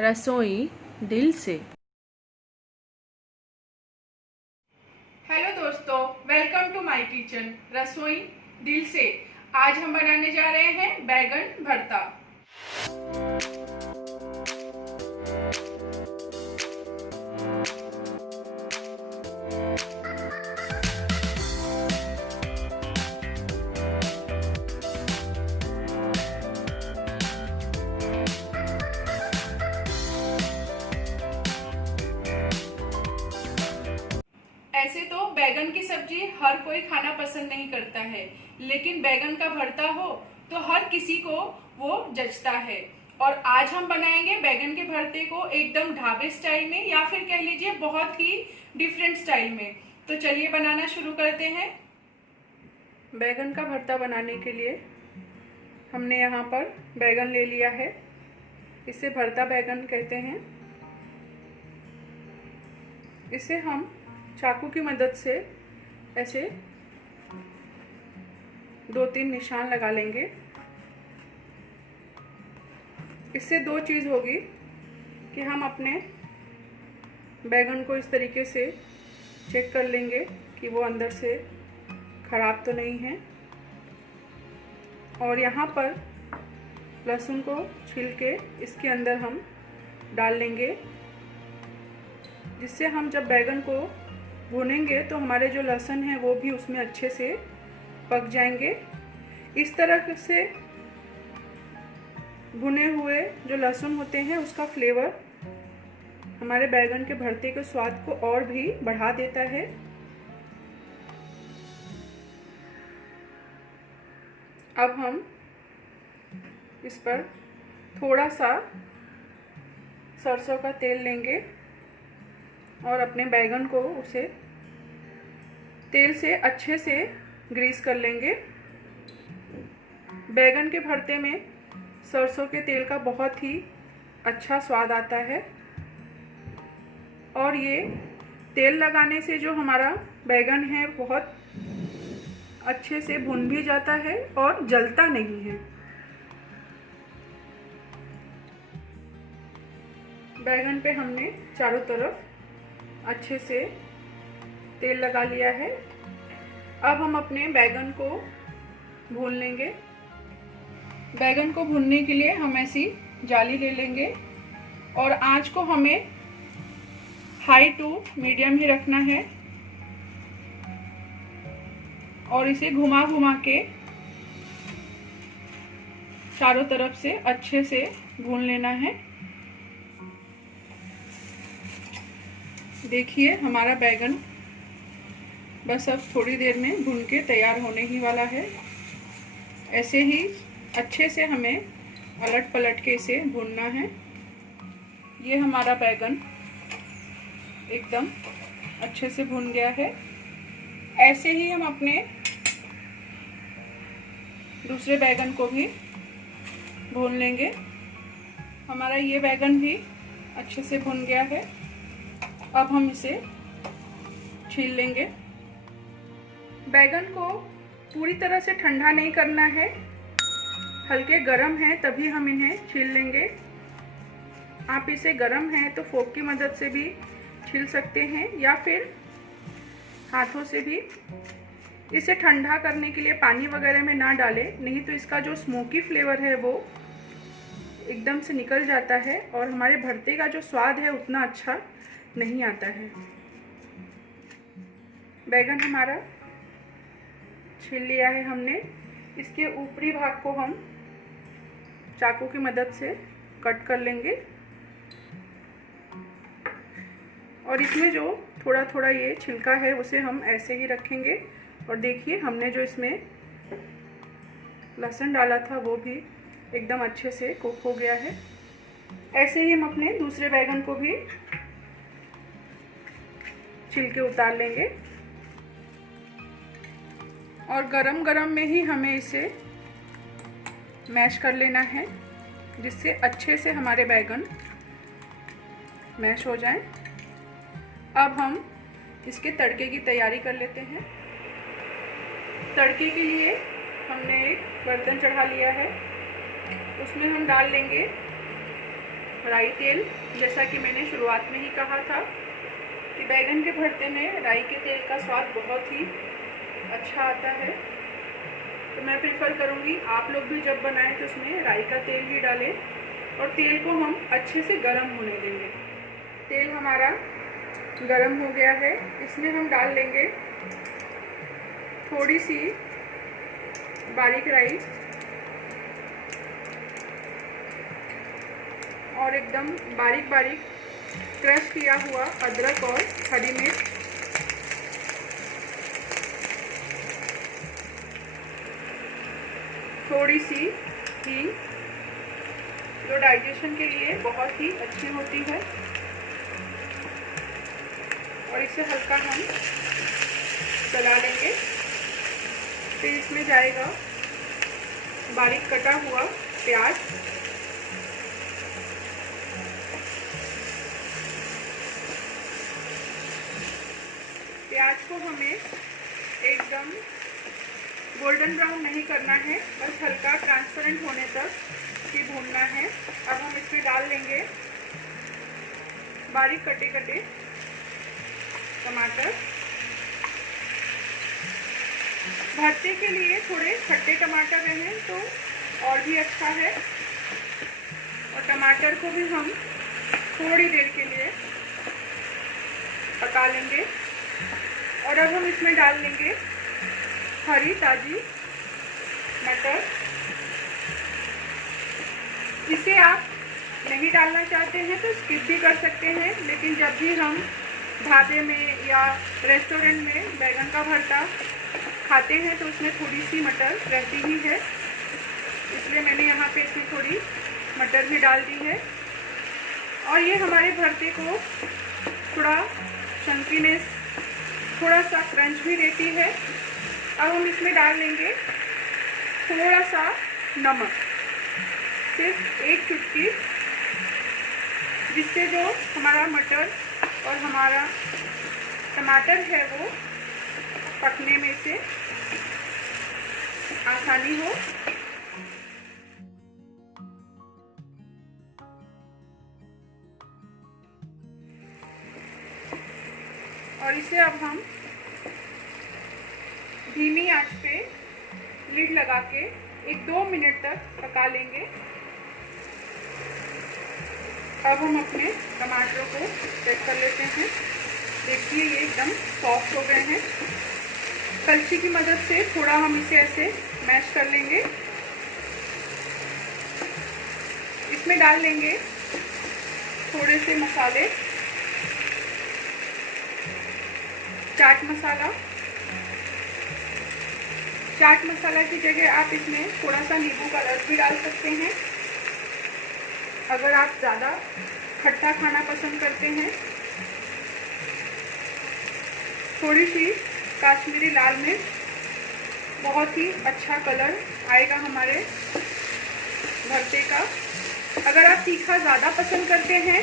रसोई दिल से। हेलो दोस्तों, वेलकम टू माय किचन रसोई दिल से। आज हम बनाने जा रहे हैं बैगन भरता। ऐसे तो बैगन की सब्जी हर कोई खाना पसंद नहीं करता है, लेकिन बैगन का भरता हो तो हर किसी को वो जचता है। और आज हम बनाएंगे बैगन के भरते को एकदम ढाबे स्टाइल में, या फिर कह लीजिए बहुत ही डिफरेंट स्टाइल में। तो चलिए बनाना शुरू करते हैं। बैगन का भरता बनाने के लिए हमने यहाँ पर बैगन ले लिया है। इसे भरता बैगन कहते हैं। इसे हम चाकू की मदद से ऐसे 2-3 निशान लगा लेंगे। इससे दो चीज़ होगी कि हम अपने बैगन को इस तरीके से चेक कर लेंगे कि वो अंदर से ख़राब तो नहीं है। और यहाँ पर लहसुन को छील के इसके अंदर हम डाल लेंगे, जिससे हम जब बैगन को भूनेंगे तो हमारे जो लहसुन है वो भी उसमें अच्छे से पक जाएंगे। इस तरह से भुने हुए जो लहसुन होते हैं उसका फ्लेवर हमारे बैगन के भरते के स्वाद को और भी बढ़ा देता है। अब हम इस पर थोड़ा सा सरसों का तेल लेंगे और अपने बैगन को उसे तेल से अच्छे से ग्रीस कर लेंगे। बैगन के भरते में सरसों के तेल का बहुत ही अच्छा स्वाद आता है, और ये तेल लगाने से जो हमारा बैगन है बहुत अच्छे से भुन भी जाता है और जलता नहीं है। बैगन पे हमने चारों तरफ अच्छे से तेल लगा लिया है। अब हम अपने बैगन को भून लेंगे। बैगन को भूनने के लिए हम ऐसी जाली ले लेंगे और आंच को हमें हाई टू मीडियम ही रखना है, और इसे घुमा घुमा के चारों तरफ से अच्छे से भून लेना है। देखिए हमारा बैगन बस अब थोड़ी देर में भून के तैयार होने ही वाला है। ऐसे ही अच्छे से हमें अलट पलट के इसे भूनना है। ये हमारा बैगन एकदम अच्छे से भून गया है। ऐसे ही हम अपने दूसरे बैगन को भी भून लेंगे। हमारा ये बैगन भी अच्छे से भून गया है। अब हम इसे छील लेंगे। बैगन को पूरी तरह से ठंडा नहीं करना है, हल्के गरम है तभी हम इन्हें छील लेंगे। आप इसे गरम है तो फोक की मदद से भी छील सकते हैं, या फिर हाथों से भी। इसे ठंडा करने के लिए पानी वगैरह में ना डालें, नहीं तो इसका जो स्मोकी फ्लेवर है वो एकदम से निकल जाता है और हमारे भरते का जो स्वाद है उतना अच्छा नहीं आता है। बैगन हमारा छील लिया है हमने। इसके ऊपरी भाग को हम चाकू की मदद से कट कर लेंगे, और इसमें जो थोड़ा थोड़ा ये छिलका है उसे हम ऐसे ही रखेंगे। और देखिए हमने जो इसमें लहसुन डाला था वो भी एकदम अच्छे से कुक हो गया है। ऐसे ही हम अपने दूसरे बैगन को भी छिलके उतार लेंगे, और गरम गरम में ही हमें इसे मैश कर लेना है, जिससे अच्छे से हमारे बैगन मैश हो जाएं। अब हम इसके तड़के की तैयारी कर लेते हैं। तड़के के लिए हमने एक बर्तन चढ़ा लिया है, उसमें हम डाल लेंगे राई तेल। जैसा कि मैंने शुरुआत में ही कहा था कि बैगन के भरते में राई के तेल का स्वाद बहुत ही अच्छा आता है, तो मैं प्रेफर करूँगी आप लोग भी जब बनाएं तो उसमें राई का तेल ही डालें और तेल को हम अच्छे से गर्म होने देंगे। तेल हमारा गर्म हो गया है, इसमें हम डाल लेंगे थोड़ी सी बारीक राई और एकदम बारीक बारीक क्रश किया हुआ अदरक और हरी मिर्च। थोड़ी सी हींग जो डाइजेशन के लिए बहुत ही अच्छी होती है, और इसे हल्का हम चला लेंगे। फिर इसमें जाएगा बारीक कटा हुआ प्याज, प्याज को हमें एकदम गोल्डन ब्राउन नहीं करना है, बस हल्का ट्रांसपेरेंट होने तक ही भूनना है। अब हम इसमें डाल लेंगे बारीक कटे कटे टमाटर। भरते के लिए थोड़े खट्टे टमाटर रहें तो और भी अच्छा है, और टमाटर को भी हम थोड़ी देर के लिए पका लेंगे। और अब हम इसमें डाल लेंगे हरी ताज़ी मटर। इसे आप नहीं डालना चाहते हैं तो स्किप भी कर सकते हैं, लेकिन जब भी हम ढाबे में या रेस्टोरेंट में बैगन का भरता खाते हैं तो उसमें थोड़ी सी मटर रहती ही है, इसलिए मैंने यहाँ पे इसमें थोड़ी मटर भी डाल दी है। और ये हमारे भरते को थोड़ा चंकीनेस, थोड़ा सा क्रंच भी देती है। अब हम इसमें डाल लेंगे थोड़ा सा नमक, सिर्फ एक चुटकी, जिससे जो हमारा मटर और हमारा टमाटर है वो पकने में से आसानी हो। और इसे अब हम धीमी आंच पे लिड लगा के 1-2 मिनट तक पका लेंगे। अब हम अपने टमाटरों को चेक कर लेते हैं। देखिए ये एकदम सॉफ्ट हो गए हैं। कलछी की मदद से थोड़ा हम इसे ऐसे मैश कर लेंगे। इसमें डाल लेंगे थोड़े से मसाले, चाट मसाला। चाट मसाला की जगह आप इसमें थोड़ा सा नींबू का रस भी डाल सकते हैं, अगर आप ज़्यादा खट्टा खाना पसंद करते हैं। थोड़ी सी काश्मीरी लाल मिर्च, बहुत ही अच्छा कलर आएगा हमारे भरते का। अगर आप तीखा ज़्यादा पसंद करते हैं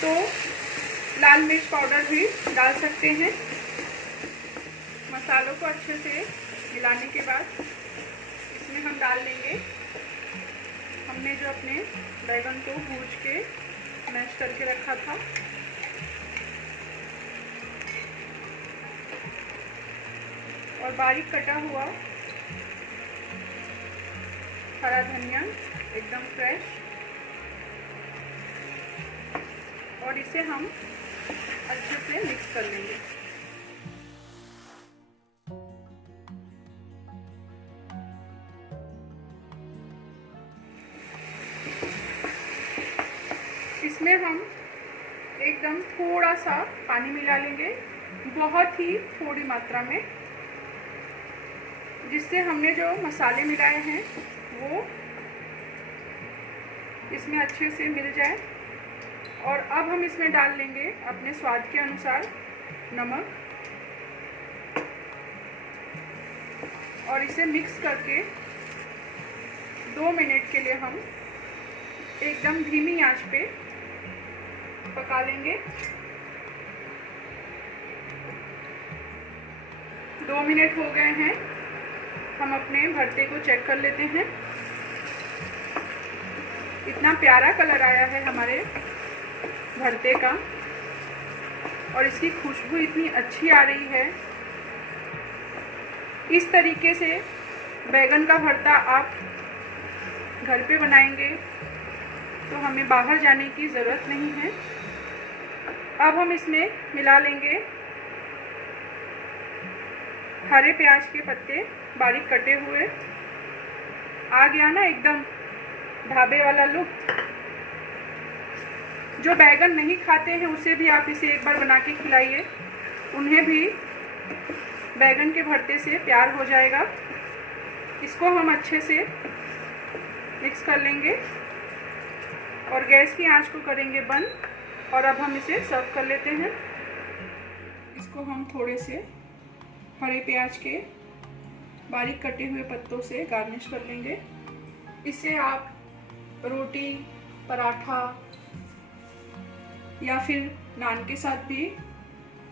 तो लाल मिर्च पाउडर भी डाल सकते हैं। मसालों को अच्छे से मिलाने के बाद इसमें हम डाल लेंगे हमने जो अपने बैगन को भूज के मैश करके रखा था। और बारीक कटा हुआ हरा धनिया एकदम फ्रेश, और इसे हम अच्छे से मिक्स कर लेंगे। इसमें हम एकदम थोड़ा सा पानी मिला लेंगे, बहुत ही थोड़ी मात्रा में, जिससे हमने जो मसाले मिलाए हैं वो इसमें अच्छे से मिल जाए। और अब हम इसमें डाल लेंगे अपने स्वाद के अनुसार नमक, और इसे मिक्स करके 2 मिनट के लिए हम एकदम धीमी आंच पे पका लेंगे। 2 मिनट हो गए हैं, हम अपने भरते को चेक कर लेते हैं। इतना प्यारा कलर आया है हमारे भरते का और इसकी खुशबू इतनी अच्छी आ रही है। इस तरीके से बैगन का भरता आप घर पे बनाएंगे तो हमें बाहर जाने की ज़रूरत नहीं है। अब हम इसमें मिला लेंगे हरे प्याज के पत्ते बारीक कटे हुए। आ गया ना एकदम ढाबे वाला लुक। जो बैगन नहीं खाते हैं उसे भी आप इसे एक बार बना के खिलाइए, उन्हें भी बैगन के भरते से प्यार हो जाएगा। इसको हम अच्छे से मिक्स कर लेंगे और गैस की आंच को करेंगे बंद और अब हम इसे सर्व कर लेते हैं। इसको हम थोड़े से हरे प्याज के बारीक कटे हुए पत्तों से गार्निश कर लेंगे। इसे आप रोटी, पराठा या फिर नान के साथ भी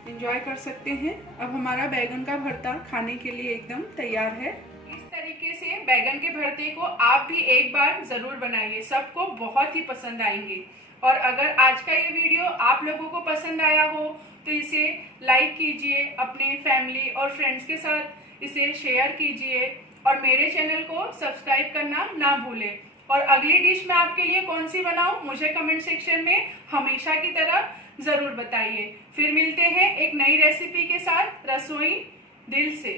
एंजॉय कर सकते हैं। अब हमारा बैगन का भरता खाने के लिए एकदम तैयार है। इस तरीके से बैगन के भरते को आप भी एक बार ज़रूर बनाइए, सबको बहुत ही पसंद आएंगे। और अगर आज का ये वीडियो आप लोगों को पसंद आया हो तो इसे लाइक कीजिए, अपने फैमिली और फ्रेंड्स के साथ इसे शेयर कीजिए और मेरे चैनल को सब्सक्राइब करना ना भूलें। और अगली डिश मैं आपके लिए कौन सी बनाऊं मुझे कमेंट सेक्शन में हमेशा की तरह ज़रूर बताइए। फिर मिलते हैं एक नई रेसिपी के साथ रसोई दिल से।